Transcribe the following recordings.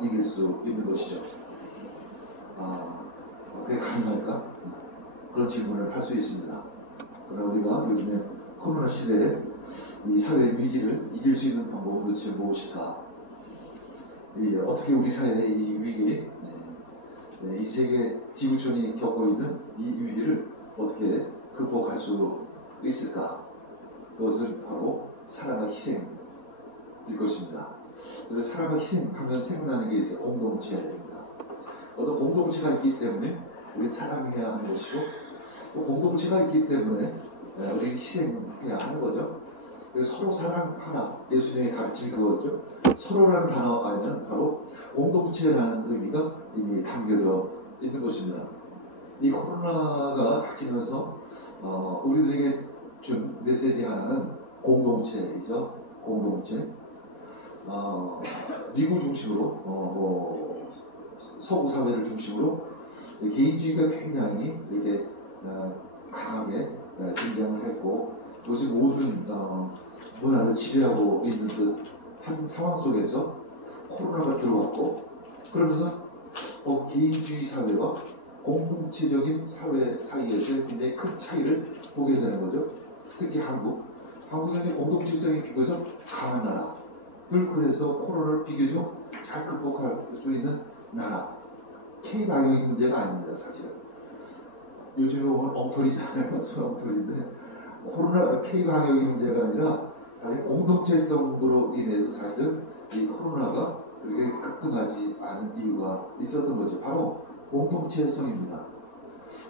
이길 수 있는 것이죠. 그게 가능할까? 그런 질문을 할 수 있습니다. 그러나 우리가 요즘에 코로나 시대에 이 사회 위기를 이길 수 있는 방법은 도대체 무엇일까? 어떻게 우리 사회의 이 위기, 이 세계 지구촌이 겪고 있는 이 위기를 어떻게 극복할 수 있을까? 그것은 바로 사랑과 희생일 것입니다. 그래서 사랑과 희생하면 생각나는 게 있어요. 공동체입니다. 어떤 공동체가 있기 때문에 우리 사랑해야 하는 것이고, 또 공동체가 있기 때문에 우리 희생해야 하는 거죠. 그래서 서로 사랑하라. 예수님의 가르침이 그거죠. 서로라는 단어 안에는 바로 공동체라는 의미가 이미 담겨져 있는 것입니다. 이 코로나가 닥치면서 우리들에게 준 메시지 하나는 공동체이죠. 공동체. 미국 중심으로 서구 사회를 중심으로 개인주의가 굉장히 이렇게 강하게 등장을 했고, 그것이 모든 문화를 지배하고 있는 듯한 상황 속에서 코로나가 들어왔고, 그러면서 개인주의 사회와 공동체적인 사회 사이에서 굉장히 큰 차이를 보게 되는 거죠. 특히 한국이 공동체성이 비교적 강한 나라. 그래서 코로나를 비교적 잘 극복할 수 있는 나라. K-방역이 문제가 아닙니다, 사실은. 요즘에 보면 엉터리잖아요. 엉터리인데, 코로나 K-방역이 문제가 아니라 사실 공동체성으로 인해서 사실은 이 코로나가 그렇게 급등하지 않은 이유가 있었던 거죠. 바로 공동체성입니다.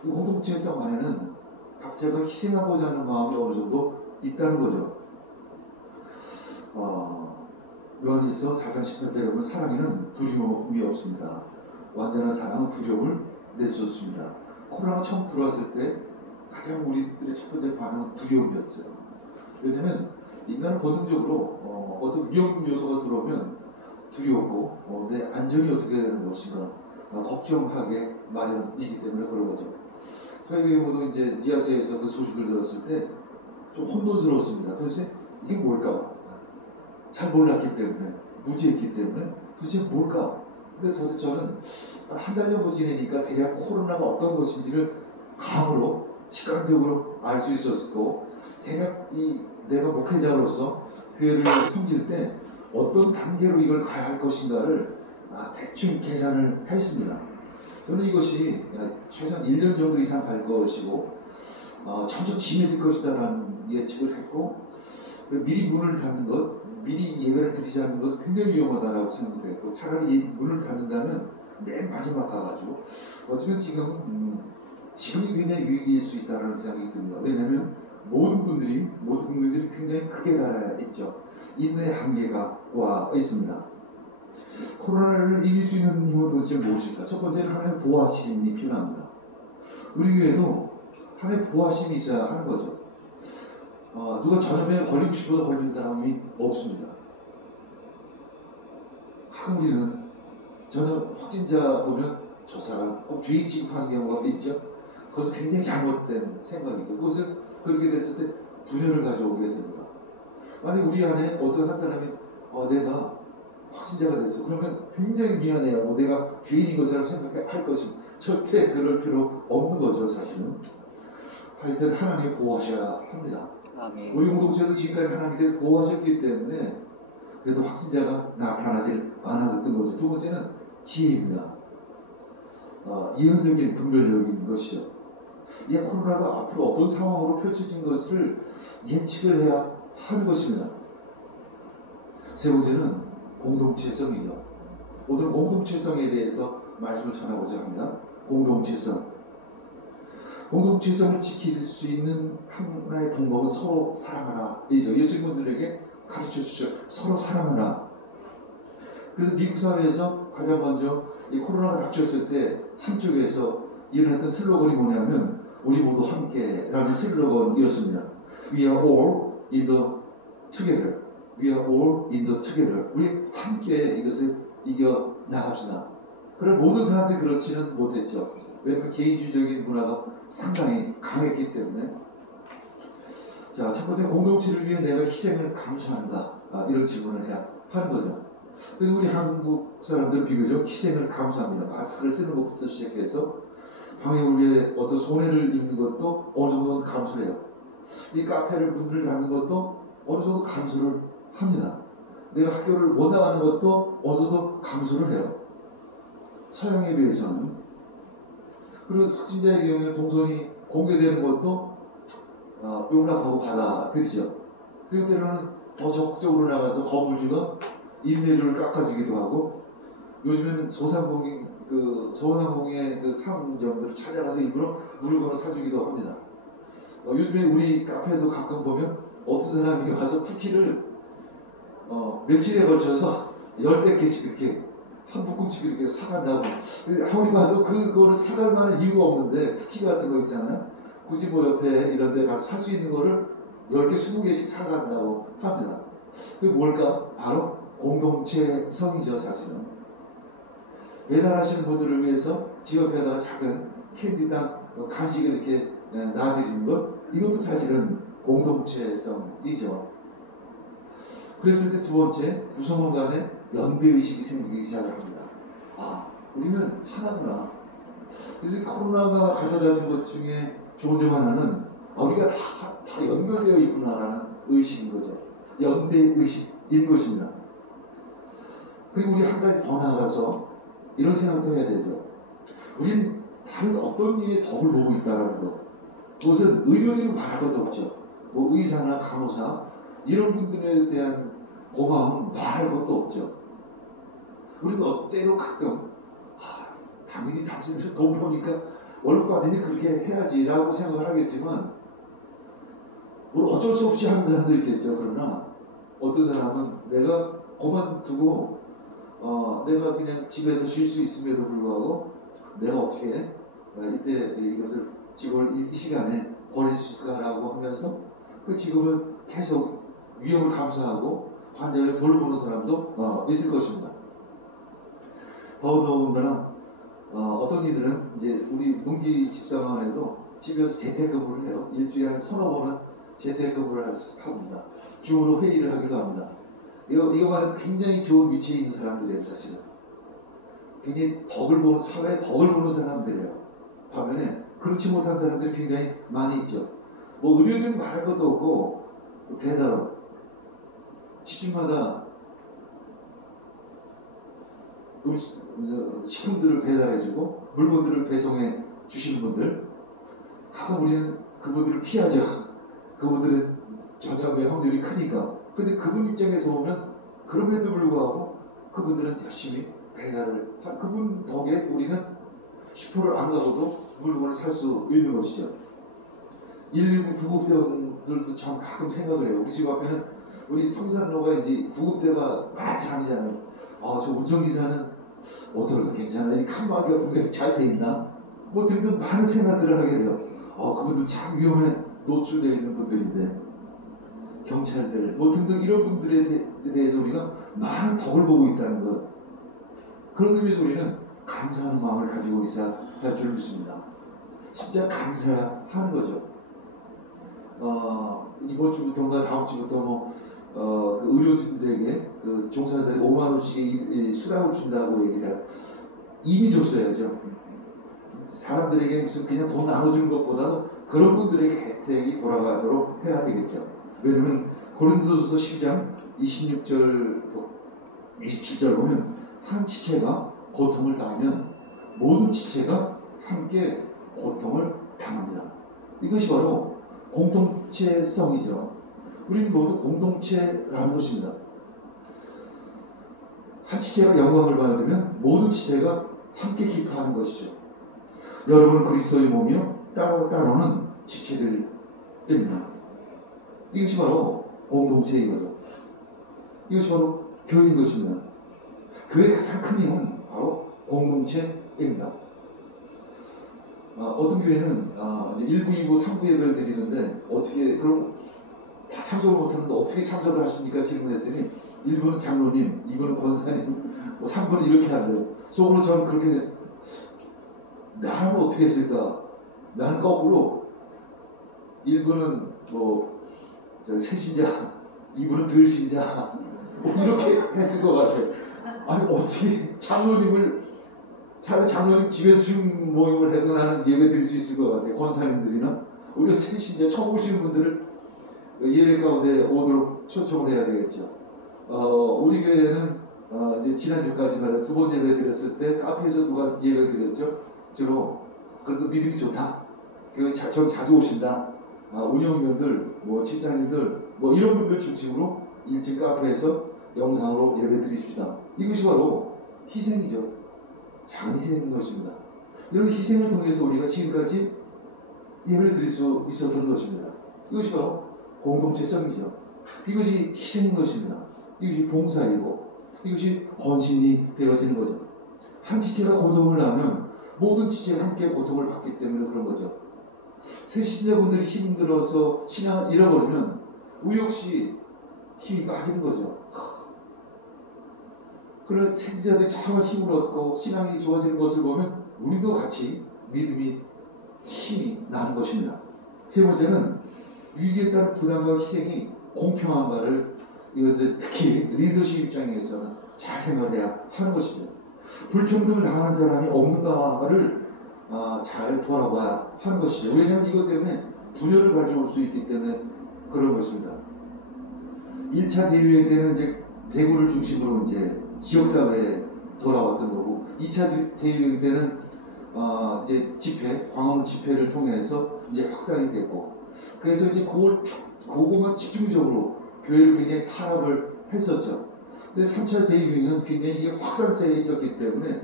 이 공동체성 안에는 각자가 희생하고자 하는 마음이 어느 정도 있다는 거죠. 요한일서 4장 18절에 보면 사랑에는 두려움이 없습니다. 완전한 사랑은 두려움을 내쫓습니다. 코로나가 처음 들어왔을 때 가장 우리들의 첫 번째 반응은 두려움이었어요. 왜냐하면 인간은 본능적으로 어떤 위험 요소가 들어오면 두렵고 내 안전이 어떻게 되는 것인가 걱정하게 마련이기 때문에 그런 거죠. 저희 모두 이제 니아스에서 그 소식을 들었을 때 좀 혼돈스러웠습니다. 도대체 이게 뭘까? 잘 몰랐기 때문에, 무지했기 때문에 도대체 뭘까? 근데 사실 저는 한 달 정도 지내니까 대략 코로나가 어떤 것인지를 감으로 직관적으로 알 수 있었고, 대략 내가 목회자로서 교회를 섬길 때 어떤 단계로 이걸 가야 할 것인가를 대충 계산을 했습니다. 저는 이것이 최소한 1년 정도 이상 갈 것이고 점점 심해질 것이다라는 예측을 했고, 미리 문을 닫는 것, 미리 예배를 드리지 않는 것 굉장히 위험하다라고 생각을 했고, 차라리 문을 닫는다면 맨 마지막 가가지고 어쩌면 지금이 굉장히 위기일 수 있다는 생각이 듭니다. 왜냐하면 모든 국민들이 굉장히 크게 달아있죠. 인내의 한계가 와 있습니다. 코로나를 이길 수 있는 힘은 도대체 무엇일까? 첫 번째는 하나님의 보호하심이 필요합니다. 우리 교회도 하나님의 보호하심이 있어야 하는 거죠. 누가 전염에 걸리고 싶어서 걸린 사람이 없습니다. 가끔 우리는 전염 확진자 보면 저 사람 꼭 죄인 취급하는 경우가 있죠. 그것은 굉장히 잘못된 생각이죠. 그것은 그렇게 됐을 때 분열을 가져오게 됩니다. 만약 우리 안에 어떤 한 사람이 내가 확진자가 됐어. 그러면 굉장히 미안해요. 내가 죄인인 것처럼 생각할 것입니다. 절대 그럴 필요 없는 거죠, 사실은. 하여튼 하나님이 보호하셔야 합니다. 아멘. 우리 공동체도 지금까지 하나님께서 보호하셨기 때문에 그래도 확진자가 나타나질 않았던 거죠. 두 번째는 지혜입니다. 예언적인 분별력인 것이죠. 이 코로나가 앞으로 어떤 상황으로 펼쳐진 것을 예측을 해야 하는 것입니다. 세 번째는 공동체성이죠. 오늘 공동체성에 대해서 말씀을 전하고자 합니다. 공동체성을 지킬 수 있는 하나의 방법은 서로 사랑하라 이죠. 예수님들에게 가르쳐 주죠. 서로 사랑하라. 그래서 미국 사회에서 가장 먼저 이 코로나가 닥쳤을 때 한쪽에서 일어났던 슬로건이 뭐냐면 우리 모두 함께라는 슬로건이었습니다. We are all in the together. We are all in the together. 우리 함께 이것을 이겨 나갑시다. 그런 모든 사람들이 그렇지는 못했죠. 왜냐하면 개인주의적인 문화가 상당히 강했기 때문에. 자, 첫 번째 공동체를 위해 내가 희생을 감수한다. 이런 질문을 해야 하는 거죠. 그래서 우리 한국 사람들은 비교적 희생을 감수합니다. 마스크를 쓰는 것부터 시작해서 방역을 위해 어떤 손해를 입는 것도 어느 정도는 감수해요. 이 카페를 문을 닫는 것도 어느 정도 감수를 합니다. 내가 학교를 못 나가는 것도 어느 정도 감수를 해요. 서양에 비해서는. 그리고 확진자의 경우에 동선이 공개되는 것도 용납하고 받아들이죠. 그리고 때로는 더 적극적으로 나가서 건물주가 임대료를 깎아주기도 하고, 요즘에는 소상공인의 그 상점들을 찾아가서 일부러 물건을 사주기도 합니다. 요즘에 우리 카페도 가끔 보면 어떤 사람이 와서 쿠키를 며칠에 걸쳐서 10개 이렇게 한 묶음씩 이렇게 사간다고. 아무리 봐도 그거를 사갈 만한 이유가 없는데, 쿠키 같은 거 있잖아요. 굳이 뭐 옆에 이런 데 가서 살 수 있는 거를 10개, 20개씩 사간다고 합니다. 그게 뭘까? 바로 공동체성이죠, 사실은. 배달하시는 분들을 위해서 집 옆에다가 작은 캔디당 간식을 이렇게 놔드리는 것, 이것도 사실은 공동체성이죠. 그랬을 때 두 번째, 구성원 간에 연대의식이 생기기 시작을 합니다. 우리는 하나구나. 그래서 코로나가 가져다 준 것 중에 좋은 점 하나는 우리가 다 연결되어 있구나라는 의식인 거죠. 연대의식인 것입니다. 그리고 우리 한 가지 더 나아가서 이런 생각도 해야 되죠. 우리는 다른 어떤 일에 덕을 보고 있다는 것. 그것은 의료진은 말할 것도 없죠. 뭐 의사나 간호사 이런 분들에 대한 고마움은 말할 것도 없죠. 우리는 때로 가끔 당연히 당신들 돈 버니까 월급 받으니 그렇게 해야지라고 생각을 하겠지만, 뭘 어쩔 수 없이 하는 사람도 있겠죠. 그러나 어떤 사람은 내가 그만두고 내가 그냥 집에서 쉴 수 있음에도 불구하고 내가 어떻게 이때 이것을 직업을 이 시간에 버릴 수 있을까라고 하면서 그 직업을 계속 위험을 감수하고 환자를 돌보는 사람도 있을 것입니다. 더군다나 어떤 이들은 이제 우리 문기 집사만해도 집에서 재택근무를 해요. 일주일에 한 서너 번은 재택근무를 합니다. 줌으로 회의를 하기도 합니다. 이거만 해도 굉장히 좋은 위치에 있는 사람들이에요, 사실은. 굉장히 사회에 덕을 보는 사람들이에요. 반면에 그렇지 못한 사람들이 굉장히 많이 있죠. 뭐 의료진 말할 것도 없고, 배달 집집마다 식품들을 배달해주고 물건들을 배송해 주시는 분들, 가끔 우리는 그분들을 피하죠. 그분들은 전염의 확률이 크니까. 근데 그분 입장에서 보면 그럼에도 불구하고 그분들은 열심히 배달을 그분 덕에 우리는 슈퍼를 안 가고도 물건을 살 수 있는 것이죠. 119 구급대원들도 참 가끔 생각을 해요. 우리 집 앞에는 우리 성산로가 이제 구급대가 많지 않잖아요. 저 운전기사는 어떨까? 괜찮아? 이 칸막이가 분명히 잘 돼 있나? 뭐 등등 많은 생각들을 하게 돼요. 그분들 참 위험에 노출되어 있는 분들인데, 경찰들 뭐 등등 이런 분들에 대해서 우리가 많은 덕을 보고 있다는 것, 그런 의미에서 우리는 감사하는 마음을 가지고 있어야 할 줄 믿습니다. 진짜 감사하는 거죠. 이번 주부터인가 다음 주부터 그 의료진들에게 그 종사자들이 5만 원씩 수당을 준다고 얘기해요. 이미 줬어야죠. 사람들에게 무슨 그냥 돈 나눠주는 것보다는 그런 분들에게 혜택이 돌아가도록 해야 되겠죠. 왜냐하면 고린도전서 12장 26절 27절 보면 한 지체가 고통을 당하면 모든 지체가 함께 고통을 당합니다. 이것이 바로 공동체성이죠. 우리는 모두 공동체라는 것입니다. 한 지체가 영광을 받으면 모든 지체가 함께 기뻐하는 것이죠. 여러분은 그리스도의 몸이요 따로는 지체들입니다. 이것이 바로 공동체인 거죠. 이것이 바로 교회인 것입니다. 교회의 가장 큰 힘은 바로 공동체입니다. 어떤 교회는 이제 1부, 2부, 3부 예배를 드리는데 그럼 다 참석을 못하는데 어떻게 참석을 하십니까? 질문했더니 1부는 장로님, 2부는 권사님, 3부는 이렇게 하세요. 속으로 저는 그렇게 나는 어떻게 했을까? 나는 거꾸로 1부는 새신자, 2부는 들신자 이렇게 했을 것 같아요. 아니 어떻게 장로님 집에서 중 모임을 해도 나는 예배 드릴 수 있을 것 같아요. 권사님들이나 우리가 새신자 처음 오시는 분들을 예배 가운데 오도록 초청을 해야 되겠죠. 우리 교회는 이제 지난주까지만 두 번 예배 드렸을 때 카페에서 누가 예배 드렸죠. 주로 그래도 믿음이 좋다. 그 자주 오신다. 운영위원들, 뭐 집사님들, 뭐 이런 분들 중심으로 1층 카페에서 영상으로 예배 드리십시다. 이것이 바로 희생이죠. 작은 희생인 것입니다. 이런 희생을 통해서 우리가 지금까지 예배를 드릴 수 있었던 것입니다. 이것이 바로 공동체성이죠. 이것이 희생인 것입니다. 이것이 봉사이고 이것이 헌신이 되어지는 거죠. 한 지체가 고통을 하면 모든 지체가 함께 고통을 받기 때문에 그런 거죠. 새신자분들이 힘들어서 신앙을 잃어버리면 우리 역시 힘이 빠지는 거죠. 그런 새신자들이 자꾸만 힘을 얻고 신앙이 좋아지는 것을 보면 우리도 같이 믿음이 힘이 나는 것입니다. 세 번째는 위기에 따른 부담과 희생이 공평한가를 이것을 특히 리더십 입장에서는 잘 생각해야 하는 것입니다. 불평등을 당하는 사람이 없는가를 잘 돌아봐야 하는 것이죠. 왜냐하면 이것 때문에 분열을 가져올 수 있기 때문에 그런 것입니다. 1차 대유행 때는 이제 대구를 중심으로 이제 지역사회에 돌아왔던 거고 2차 대유행 때는 이제 광화문 집회를 통해서 이제 확산이 됐고 그래서 이제 그거만 집중적으로 교회를 굉장히 탄압을 했었죠. 근데 3차 대유행은 굉장히 이게 확산세에 있었기 때문에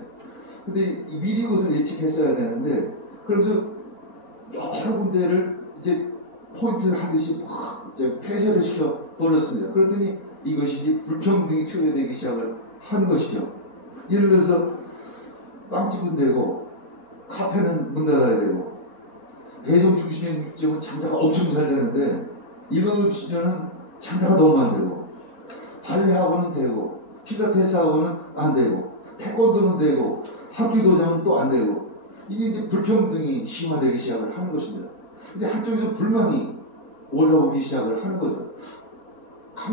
근데 미리 그것을 예측했어야 되는데 그러면서 여러 군데를 이제 포인트 하듯이 막 이제 폐쇄를 시켜 버렸습니다. 그랬더니 이것이 이제 불평등이 초래되기 시작을 하는 것이죠. 예를 들어서 빵집은 되고 카페는 문 닫아야 되고 배송 중심의 음식점은 장사가 엄청 잘 되는데 일반 음식점은 장사가 너무 안 되고 발레 학원은 되고 필라테스 학원은 안 되고 태권도는 되고 학교 도장은 또 안 되고 이게 이제 불평등이 심화되기 시작을 하는 것입니다. 이제 한쪽에서 불만이 올라오기 시작을 하는 거죠.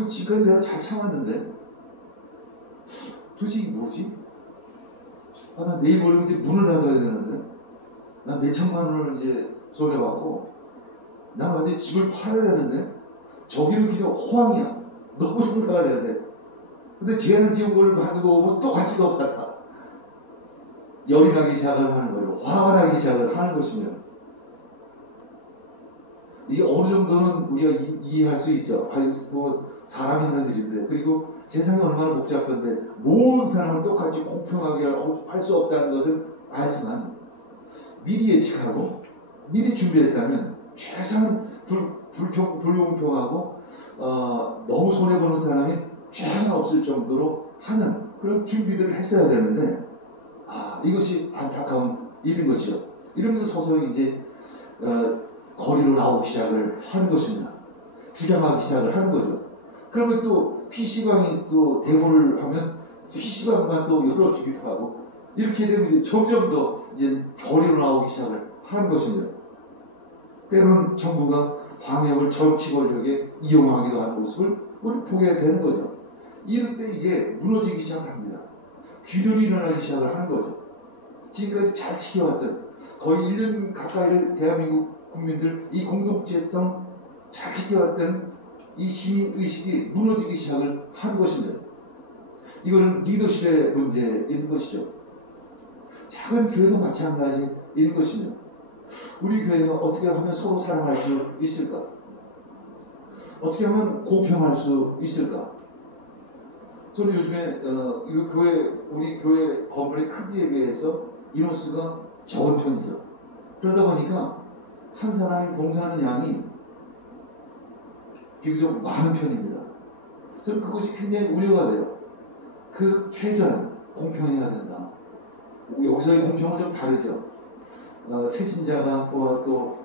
지금까지 내가 잘 참았는데 도대체 이게 뭐지? 나 내일 모레 이제 문을 닫아야 되는데 나 몇천만 원을 이제 손해받고 나 완전히 집을 팔아야 되는데 저기는 그냥 호황이야. 너무 성사가 돼야 돼. 근데 쟤는 지금 뭘 받는 거 보면 또 같이 똑같아. 열이 나기 시작을 하는 거예요. 화가 나기 시작을 하는 것입니다. 이게 어느 정도는 우리가 이해할 수 있죠. 뭐 사람이 하는 일인데 그리고 세상이 얼마나 복잡한데 모든 사람을 똑같이 공평하게 할 수 없다는 것은 알지만 미리 예측하고 미리 준비했다면 최소한 불공평하고 너무 손해보는 사람이 최소한 없을 정도로 하는 그런 준비들을 했어야 되는데 이것이 안타까운 일인 것이죠. 이러면서 서서히 이제 거리로 나오기 시작을 하는 것입니다. 주장하기 시작을 하는 거죠. 그러면 또 PC방이 또 대본을 하면 PC방만 또 열어주기도 하고 이렇게 되면 이제 점점 더 이제 거리로 나오기 시작을 하는 것입니다. 때로는 정부가 방역을 정치 권력에 이용하기도 하는 모습을 우리 보게 되는 거죠. 이럴 때 이게 무너지기 시작합니다. 균열이 일어나기 시작을 하는 거죠. 지금까지 잘 지켜왔던 거의 1년 가까이를 대한민국 국민들 이 공동체성 잘 지켜왔던 이 시민의식이 무너지기 시작을 하는 것입니다. 이거는 리더십의 문제인 것이죠. 작은 교회도 마찬가지인 것입니다. 우리 교회가 어떻게 하면 서로 사랑할 수 있을까? 어떻게 하면 공평할 수 있을까? 저는 요즘에 우리 교회 건물의 크기에 비해서 인원수가 적은 편이죠. 그러다 보니까 한 사람이 봉사하는 양이 비교적 많은 편입니다. 저는 그것이 굉장히 우려가 돼요. 최대한 공평해야 된다. 여기서의 공평은 좀 다르죠. 새신자가 또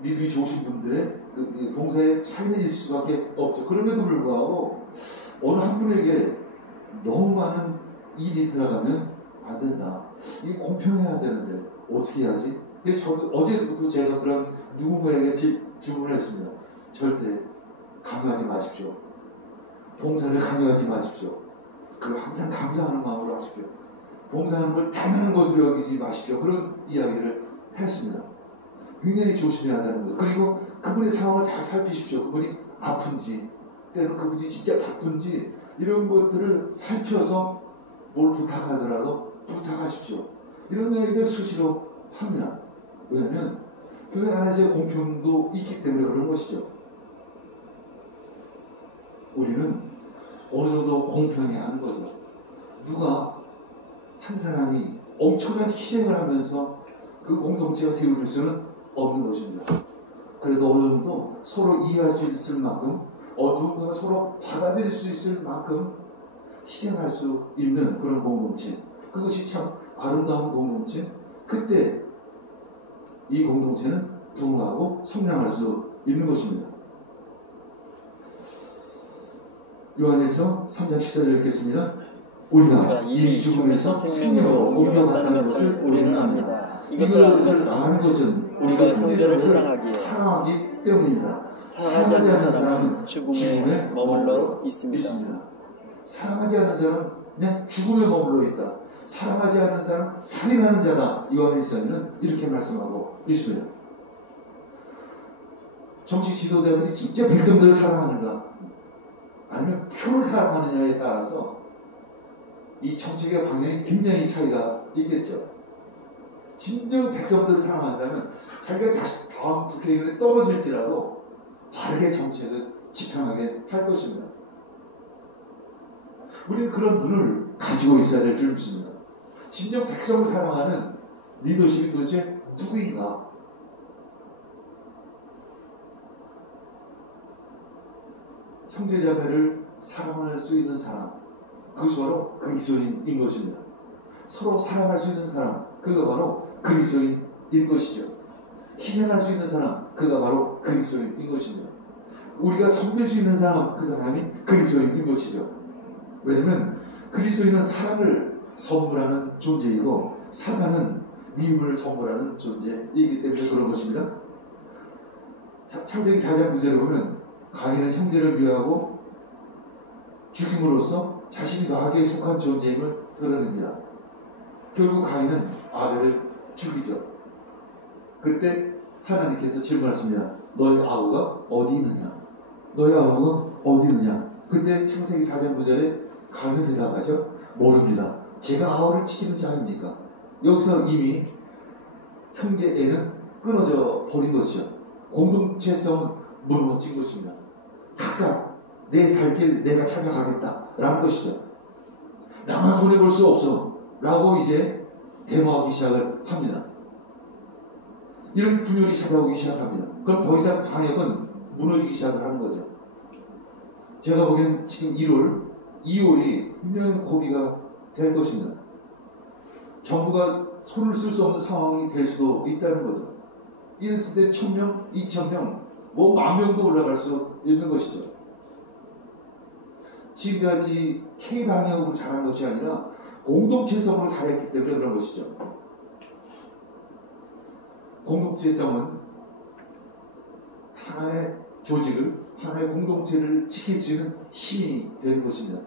믿음이 좋으신 분들의 봉사의 차이는 있을 수밖에 없죠. 그럼에도 불구하고 어느 한 분에게 너무 많은 일이 들어가면 안 된다. 이게 공평해야 되는데 어떻게 해야지? 저도 어제부터 제가 그런 누군가에게 주문을 했습니다. 절대 강요하지 마십시오. 봉사를 강요하지 마십시오. 그리고 항상 감사하는 마음으로 하십시오. 봉사하는 걸 당연한 것으로 여기지 마십시오. 그런 이야기를 했습니다. 굉장히 조심해야 한다는 것. 그리고 그분의 상황을 잘 살피십시오. 그분이 아픈지, 때로는 그분이 진짜 바쁜지 이런 것들을 살펴서 뭘 부탁하더라도 부탁하십시오. 이런 이야기를 수시로 합니다. 왜냐하면 교회 안에서의 공평도 있기 때문에 그런 것이죠. 우리는 어느 정도 공평해야 하는 거죠. 누가 한 사람이 엄청난 희생을 하면서 그 공동체가 세워질 수는 없는 것입니다. 그래도 어느 정도 서로 이해할 수 있을 만큼, 누군가가 서로 받아들일 수 있을 만큼 희생할 수 있는 그런 공동체, 그것이 참 아름다운 공동체. 그때 이 공동체는 부흥하고 성장할 수 있는 것입니다. 요한에서 3장 14절 읽겠습니다. 우리가 이 죽음에서 생명으로 옮겨갔다는 것을 우리는 압니다. 이것을 아는 것은 우리가 형제를 사랑하기 때문입니다. 사랑하지 않는 사람은 죽음에 머물러 있습니다. 사랑하지 않는 사람은 그냥 죽음에 머물러 있다. 사랑하지 않는 사람은 살인하는 자다. 요한일서는 이렇게 말씀하고 있습니다. 정치 지도자들이 진짜 백성들을 사랑하는가 아니면 표를 사랑하느냐에 따라서 이 정책의 방향이 굉장히 차이가 있겠죠. 진정 백성들을 사랑한다면 자기가 다음 국회의원에 떨어질지라도 바르게 정책을 집행하게 할 것입니다. 우리는 그런 눈을 가지고 있어야 될 줄 믿습니다. 진정 백성을 사랑하는 리더십이 도대체 누구인가? 형제자매를 사랑할 수 있는 사람, 그것이 바로 그리스도인인 것입니다. 서로 사랑할 수 있는 사람, 그가 바로 그리스도인인 것이죠. 희생할 수 있는 사람, 그가 바로 그리스도인인 것입니다. 우리가 섬길 수 있는 사람, 그 사람이 그리스도인인 것이죠. 왜냐하면 그리스도인은 사랑을 선물하는 존재이고 사랑은 미움을 선물하는 존재이기 때문에 그런 것입니다. 창세기 4장 9절에 보면 가인은 형제를 미워하고 죽임으로써 자신이 마귀에 속한 존재임을 드러냅니다. 결국 가인은 아벨을 죽이죠. 그때 하나님께서 질문하십니다. 너의 아우가 어디 있느냐? 너의 아우가 어디 있느냐? 그때 창세기 4장 9절에 가인은 대답하죠. 모릅니다. 제가 아우를 지키는 자입니까? 여기서 이미 형제애는 끊어져 버린 것이죠. 공동체성은 무너진 것입니다. 각각 내 살 길 내가 찾아가겠다 라는 것이죠. 나만 손해볼 수 없어 라고 이제 대모하기 시작을 합니다. 이런 분열이 찾아오기 시작합니다. 그럼 더 이상 방역은 무너지기 시작을 하는 거죠. 제가 보기엔 지금 2월이 분명히 고비가 될 것입니다. 정부가 손을 쓸 수 없는 상황이 될 수도 있다는 거죠. 이랬을 때 1000명, 2000명, 뭐 10,000명도 올라갈 수 있는 것이죠. 지금까지 K방향으로 잘한 것이 아니라 공동체성으로 잘했기 때문에 그런 것이죠. 공동체성은 하나의 조직을, 하나의 공동체를 지킬 수 있는 힘이 되는 것입니다.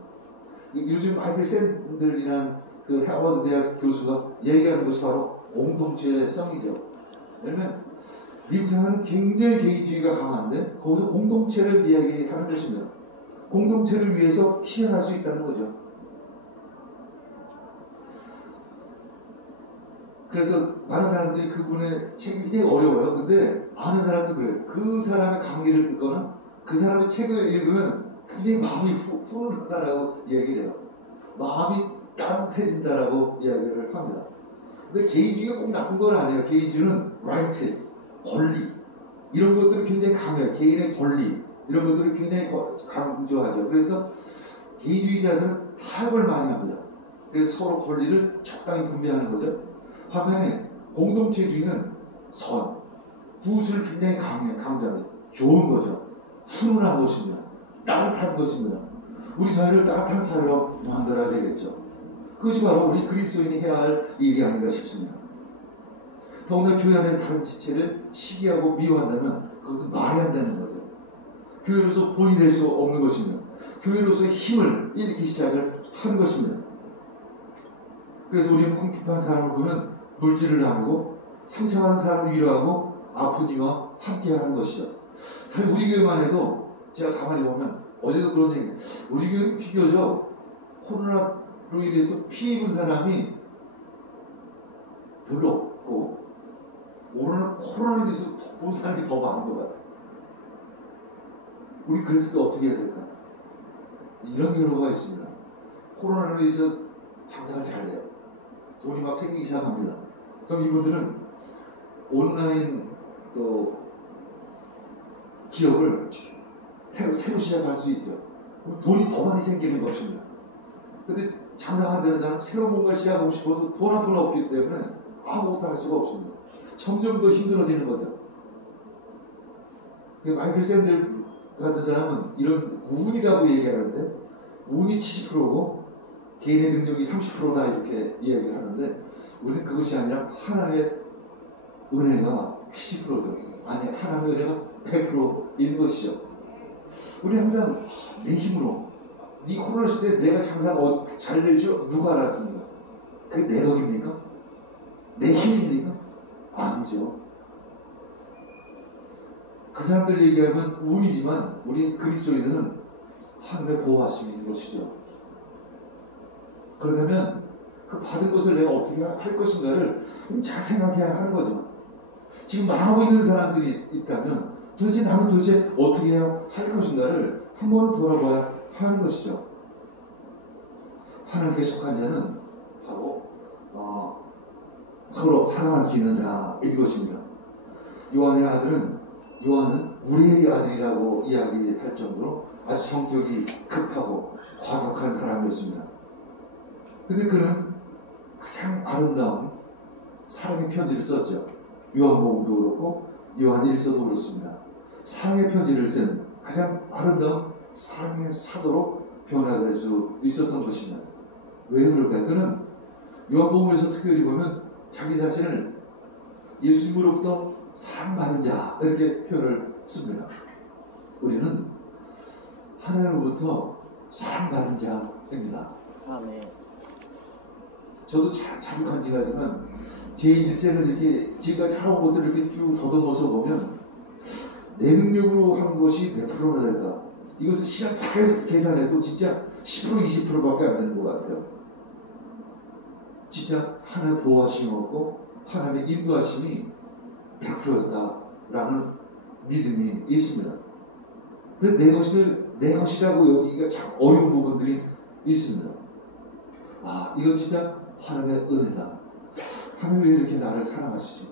요즘 마이클 샌들이라는 그 하버드 대학 교수가 얘기하는 것이 바로 공동체성이죠. 왜냐하면 미국 사회는 굉장히 개인주의가 강한데 거기서 공동체를 이야기하는 것입니다. 공동체를 위해서 희생할 수 있다는 거죠. 그래서 많은 사람들이 그분의 책이 굉장히 어려워요. 근데 아는 사람도 그래요. 그 사람의 강의를 듣거나 그 사람의 책을 읽으면 굉장히 마음이 푸르다라고 얘기를 해요. 마음이 따뜻해진다라고 이야기를 합니다. 근데 개인주의가 꼭 나쁜 건 아니에요. 개인주의는 라이트, 권리 이런 것들이 굉장히 강해요. 개인의 권리 이런 것들을 굉장히 강조하죠. 그래서 개인주의자들은 타협을 많이 합니다. 그래서 서로 권리를 적당히 분배하는 거죠. 반면에 공동체주의는 선, 구슬을 굉장히 강조하죠. 좋은 거죠. 훈훈한 것입니다. 따뜻한 것입니다. 우리 사회를 따뜻한 사회로 만들어야 되겠죠. 그것이 바로 우리 그리스도인이 해야 할 일이 아닌가 싶습니다. 더군다나 교회 안에서 다른 지체를 시기하고 미워한다면 그것은 말이 안 되는 거죠. 교회로서 본이 될 수 없는 것입니다. 교회로서 힘을 잃기 시작을 한 것입니다. 그래서 우리는 궁핍한 사람을 보면 물질을 나누고 상처받은 사람을 위로하고 아픈 이와 함께하는 것이죠. 사실 우리 교회만 해도 제가 가만히 보면 어제도 그런 얘기, 우리 교회는 비교적 코로나로 인해서 피해 입은 사람이 별로 없고 오늘은 코로나로 인해서 본 사람이 더 많은 것 같아요. 우리 그랬을 때 어떻게 해야 될까? 이런 경우가 있습니다. 코로나로 인해서 장사가 잘 돼요. 돈이 막 생기기 시작합니다. 그럼 이분들은 온라인 또 기업을 새로 시작할 수 있죠. 돈이 더 많이 생기는 것입니다. 근데 장사가 안 되는 사람은 새로운 뭔가 시작하고 싶어서 돈 한 푼 없기 때문에 아무것도 할 수가 없습니다. 점점 더 힘들어지는 거죠. 마이클 샌들 같은 사람은 이런 운이라고 얘기하는데 운이 70%고 개인의 능력이 30%다 이렇게 이야기를 하는데 우리는 그것이 아니라 하나님의 은혜가 70%죠. 아니 하나님의 은혜가 100%인 것이죠. 우리 항상 내 힘으로 이 코로나 시대에 내가 장사가 잘 될 줄 누가 알았습니까? 그게 내 덕입니까? 내 힘입니까? 아니죠. 그 사람들 얘기하면 운이지만 우리 그리스도인들은 하나님의 보호하심인 것이죠. 그렇다면 그 받은 것을 내가 어떻게 할 것인가를 잘 생각해야 하는 거죠. 지금 망하고 있는 사람들이 있다면 도대체 나는 도대체 어떻게 해야 할 것인가를 한 번은 돌아봐야 하는 것이죠. 하나님께 속한 자는 바로 서로 사랑할 수 있는 자일 것입니다. 요한은 우리의 아들이라고 이야기할 정도로 아주 성격이 급하고 과격한 사람이었습니다. 근데 그는 가장 아름다운 사랑의 편지를 썼죠. 요한복음도 그렇고 요한 1서도 그렇습니다. 사랑의 편지를 쓴 가장 아름다운 사랑의 사도로 변화될 수 있었던 것입니다. 왜 그럴까요? 그는 요한복음에서 특별히 보면 자기 자신을 예수님으로부터 사랑받은 자 이렇게 표현을 씁니다. 우리는 하나님으로부터 사랑받은 자입니다. 아멘. 저도 자주 간직하지만 제 일생을 이렇게 지금까지 살아온 것들을 이렇게 쭉 더듬어서 보면 내 능력으로 한 것이 몇 프로나 될까? 이것을 시간 밖에서 계산해도 진짜 10% 20%밖에 안 되는 것 같아요. 진짜 하나님의 보호하심이었고 하나님의 인도하심이 100%였다라는 믿음이 있습니다. 그래서 내 것을 내 것이라고 여기가 참 어려운 부분들이 있습니다. 이거 진짜 하나님의 은혜다. 하나님 왜 이렇게 나를 사랑하시지?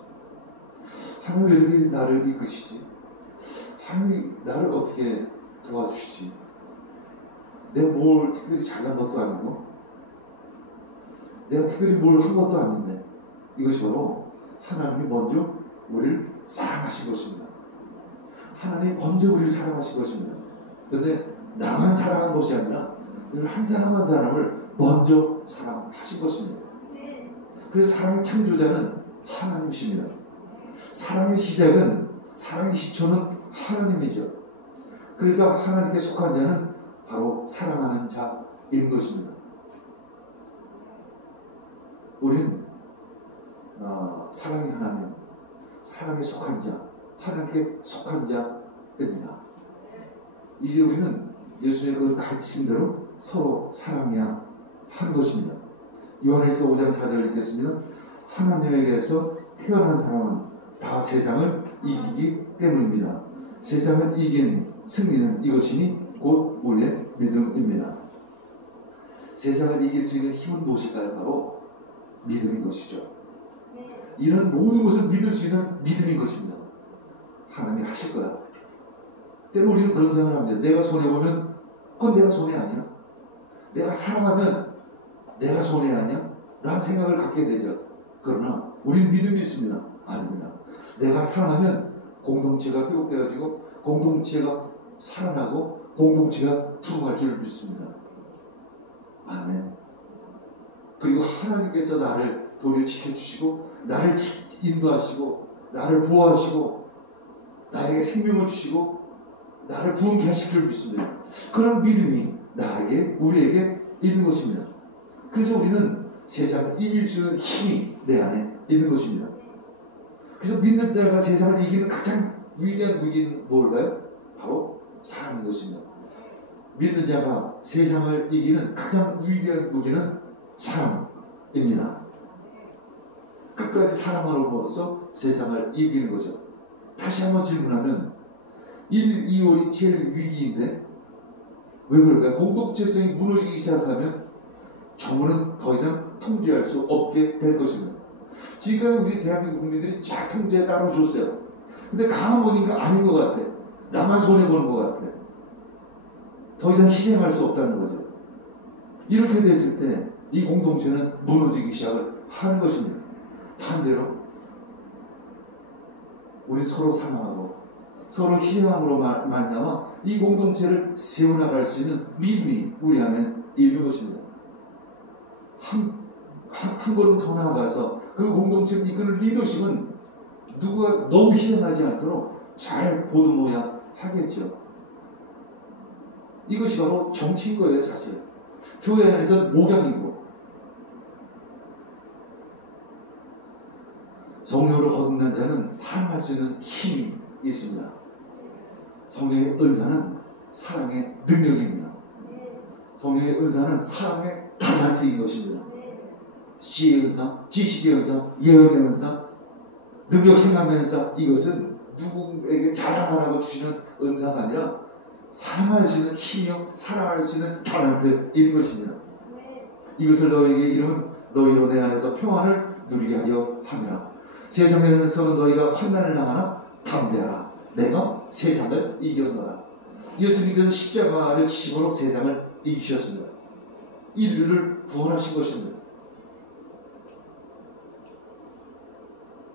하나님 왜 이렇게 나를 이끄시지? 하나님 나를 어떻게 도와주시지? 내가 뭘 특별히 잘한 것도 아니고 내가 특별히 뭘 한 것도 아닌데 이것이 바로 하나님이 먼저 우리를 사랑하신 것입니다. 하나님이 먼저 우리를 사랑하신 것입니다. 그런데 나만 사랑한 것이 아니라 한 사람 한 사람을 먼저 사랑하신 것입니다. 그래서 사랑의 창조자는 하나님이십니다. 사랑의 시작은 사랑의 시초는 하나님이죠. 그래서 하나님께 속한 자는 바로 사랑하는 자인 것입니다. 우리는 사랑의 하나님, 사랑에 속한 자, 하나님께 속한 자입니다. 이제 우리는 예수님의 그 가르치신 대로 서로 사랑해야 하는 것입니다. 요한일서 5장 4절 읽겠습니다. 하나님에게서 태어난 사람은 다 세상을 이기기 때문입니다. 세상을 이긴 승리는 이것이니 곧 우리의 믿음입니다. 세상을 이길 수 있는 힘은 무엇일까요? 바로 믿음인 것이죠. 이런 모든 것을 믿을 수 있는 믿음인 것입니다. 하나님이 하실 거야. 때로 우리는 그런 생각을 합니다. 내가 손해보면 그건 내가 손해 아니야? 내가 사랑하면 내가 손해 아니야? 라는 생각을 갖게 되죠. 그러나 우리는 믿음이 있습니다. 아닙니다. 내가 사랑하면 공동체가 회복되어지고 공동체가 살아나고 공동체가 투명할 줄 믿습니다. 아멘. 그리고 하나님께서 나를 도리어 지켜주시고 나를 인도하시고 나를 보호하시고 나에게 생명을 주시고 나를 부흥케 하실 줄 믿습니다. 그런 믿음이 나에게, 우리에게 있는 것입니다. 그래서 우리는 세상을 이길 수 있는 힘이 내 안에 있는 것입니다. 그래서 믿는 자가 세상을 이기는 가장 위대한 무기는 뭘까요? 바로 사랑인 것입니다. 믿는 자가 세상을 이기는 가장 위대한 무기는 사랑입니다. 끝까지 사랑으로서 세상을 이기는 거죠. 다시 한번 질문하면 1, 2월이 제일 위기인데 왜 그럴까요? 공동체성이 무너지기 시작하면 경우는 더 이상 통제할 수 없게 될 것입니다. 지금 우리 대한민국 국민들이 쫙 통제에 따라줬어요. 근데 강한 원인가 아닌 것 같아. 나만 손해보는 것 같아. 더 이상 희생할 수 없다는 거죠. 이렇게 됐을 때 이 공동체는 무너지기 시작을 하는 것입니다. 반대로 우리 서로 사랑하고 서로 희생함으로 말미암아 이 공동체를 세워나갈 수 있는 믿음이 우리 안에 있는 것입니다. 한 걸음 더 나아가서 그 공동체를 이끄는 리더십은 누가 너무 희생하지 않도록 잘 보듬어야 하겠죠. 이것이 바로 정치인 거예요, 사실. 교회 안에서는 목양이고 성령으로 거듭난 자는 사랑할 수 있는 힘이 있습니다. 성령의 은사는 사랑의 능력입니다. 성령의 은사는 사랑의 달란트인 것입니다. 지혜의 은사, 지식의 은사, 예언의 은사, 능력 행함의 은사, 이것은 누구에게 자랑하라고 주시는 은사가 아니라 사랑할 수 있는 힘이요, 사랑할 수 있는 달란트인 것입니다. 이것을 너희에게 이루면 너희로 내 안에서 평안을 누리게 하려 함이라. 세상에서는 너희가 환난을 당하나 담대하라. 내가 세상을 이겼노라. 예수님께서 십자가를 지심으로 세상을 이기셨습니다. 인류를 구원하신 것입니다.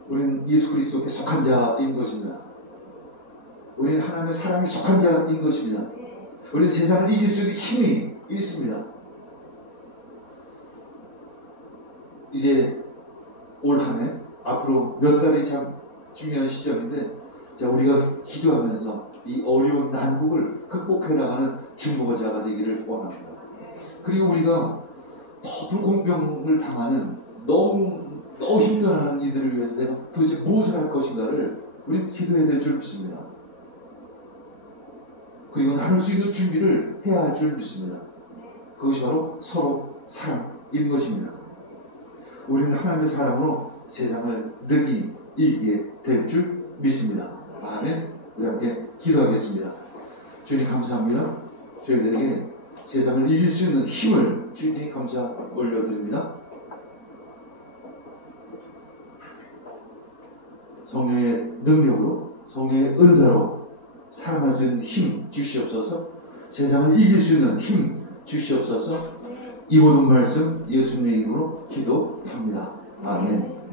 우리는 예수 그리스도께 속한 자인 것입니다. 우리는 하나님의 사랑에 속한 자인 것입니다. 우리는 세상을 이길 수 있는 힘이 있습니다. 이제 올 한 해 앞으로 몇 달이 참 중요한 시점인데, 자, 우리가 기도하면서 이 어려운 난국을 극복해 나가는 중보자가 되기를 원합니다. 그리고 우리가 더 불공평을 당하는 너무 힘들어하는 이들을 위해서 내가 도대체 무엇을 할 것인가를 우리는 기도해야 될 줄 믿습니다. 그리고 나눌 수 있는 준비를 해야 할 줄 믿습니다. 그것이 바로 서로 사랑인 것입니다. 우리는 하나님의 사랑으로 세상을 능히 이기게 될 줄 믿습니다. 아멘. 우리 함께 기도하겠습니다. 주님 감사합니다. 저희들에게 세상을 이길 수 있는 힘을 주님 감사 올려드립니다. 성령의 능력으로, 성령의 은사로 사랑할 수 있는 힘 주시옵소서. 세상을 이길 수 있는 힘 주시옵소서. 이 모든 말씀 예수님의 이름으로 기도합니다. 아멘.